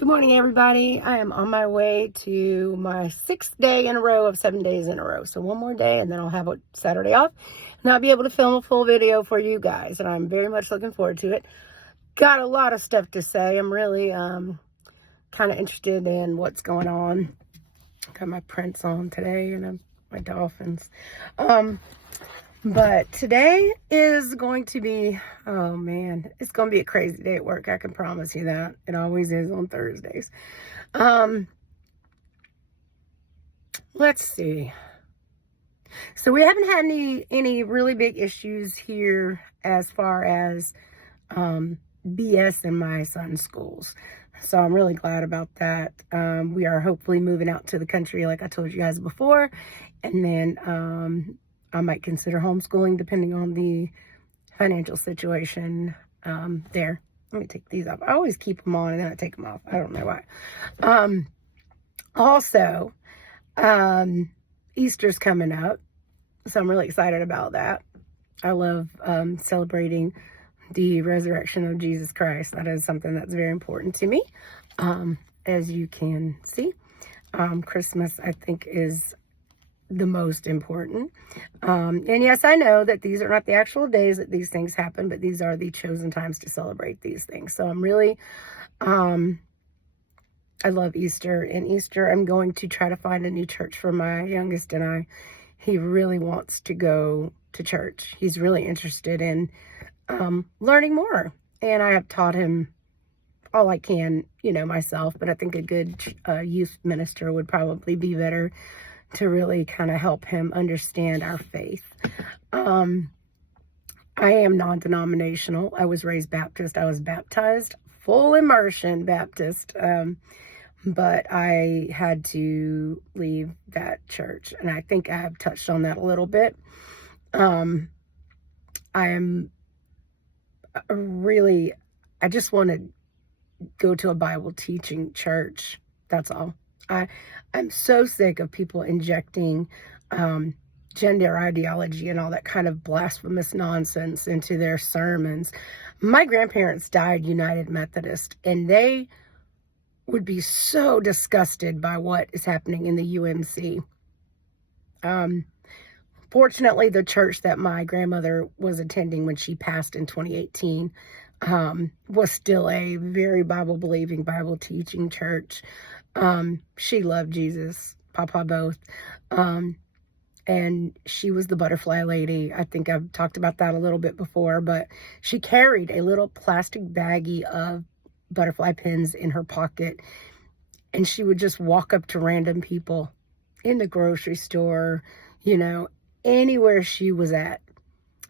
Good morning, everybody. I am on my way to my 6th day in a row of 7 days in a row. So one more day and then I'll have a Saturday off and I'll be able to film a full video for you guys. And I'm very much looking forward to it. Got a lot of stuff to say. I'm really kind of interested in what's going on. Got my prints on today and my dolphins. But today is going to be, oh man, it's going to be a crazy day at work. I can promise you that. It always is on Thursdays. Let's see. So we haven't had any really big issues here as far as BS in my son's schools. So I'm really glad about that. We are hopefully moving out to the country like I told you guys before. And then I might consider homeschooling depending on the financial situation there. Let me take these off. I always keep them on and then I take them off. I don't know why. Also, Easter's coming up. So I'm really excited about that. I love celebrating the resurrection of Jesus Christ. That is something that's very important to me. As you can see, Christmas, I think, is the most important. And yes, I know that these are not the actual days that these things happen, but these are the chosen times to celebrate these things. So I'm really, I love Easter. And Easter, I'm going to try to find a new church for my youngest and I. He really wants to go to church. He's really interested in learning more. And I have taught him all I can, myself. But I think a good youth minister would probably be better to really kind of help him understand our faith. I am non-denominational. I was raised Baptist. I was baptized, full immersion Baptist. But I had to leave that church. And I think I have touched on that a little bit. I just want to go to a Bible teaching church. That's all. I'm so sick of people injecting gender ideology and all that kind of blasphemous nonsense into their sermons. My grandparents died United Methodist, and they would be so disgusted by what is happening in the UMC. Fortunately, the church that my grandmother was attending when she passed in 2018 was still a very Bible-believing, Bible-teaching church. She loved Jesus, Papa both. And she was the butterfly lady. I think I've talked about that a little bit before, but she carried a little plastic baggie of butterfly pins in her pocket. And she would just walk up to random people in the grocery store, anywhere she was at.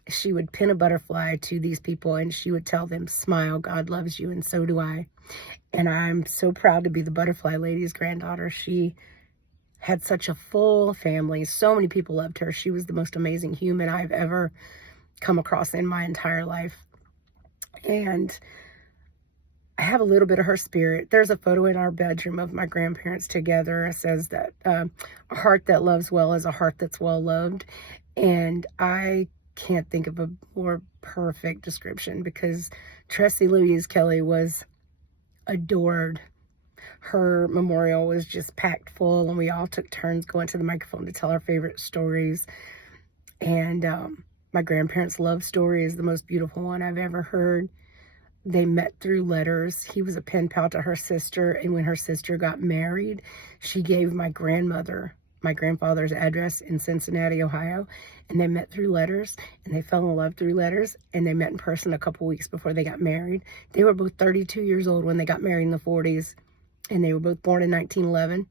She would pin a butterfly to these people and she would tell them, smile, God loves you, and so do I. And I'm so proud to be the butterfly lady's granddaughter. She had such a full family. So many people loved her. She was the most amazing human I've ever come across in my entire life. And I have a little bit of her spirit. There's a photo in our bedroom of my grandparents together. It says that a heart that loves well is a heart that's well loved. And I can't think of a more perfect description because Tressie Louise Kelly was adored. Her memorial was just packed full, and we all took turns going to the microphone to tell our favorite stories. And my grandparents' love story is the most beautiful one I've ever heard. They met through letters. He was a pen pal to her sister, and when her sister got married, she gave my grandmother my grandfather's address in Cincinnati, Ohio, and they met through letters, and they fell in love through letters, and they met in person a couple weeks before they got married. They were both 32 years old when they got married in the 40s, and they were both born in 1911.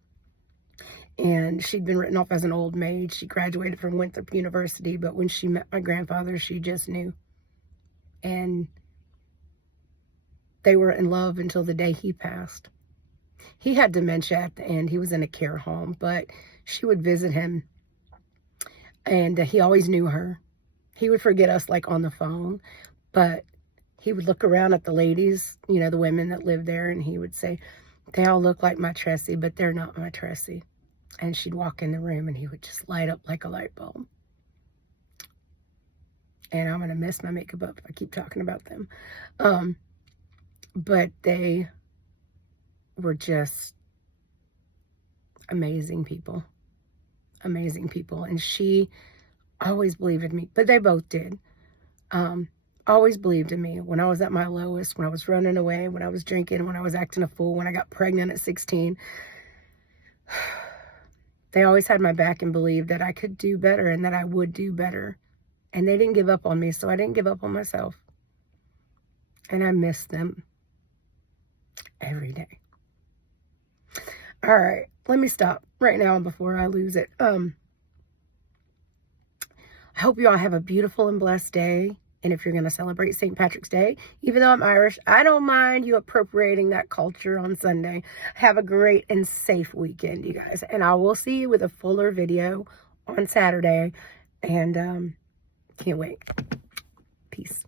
And she'd been written off as an old maid. She graduated from Winthrop University, but when she met my grandfather, she just knew. And they were in love until the day he passed. He had dementia at the end. He was in a care home, but she would visit him, and he always knew her. He would forget us like on the phone, but he would look around at the ladies, the women that lived there, and he would say, they all look like my Tressie, but they're not my Tressie. And she'd walk in the room, and he would just light up like a light bulb. And I'm going to mess my makeup up if I keep talking about them. But they were just amazing people. Amazing people. And she always believed in me, but they both did. Always believed in me when I was at my lowest, when I was running away, when I was drinking, when I was acting a fool, when I got pregnant at 16. They always had my back and believed that I could do better and that I would do better. And they didn't give up on me, so I didn't give up on myself. And I miss them every day. All right, let me stop right now before I lose it. I hope you all have a beautiful and blessed day. And if you're going to celebrate St. Patrick's Day, even though I'm Irish, I don't mind you appropriating that culture on Sunday. Have a great and safe weekend, you guys. And I will see you with a fuller video on Saturday. And can't wait. Peace.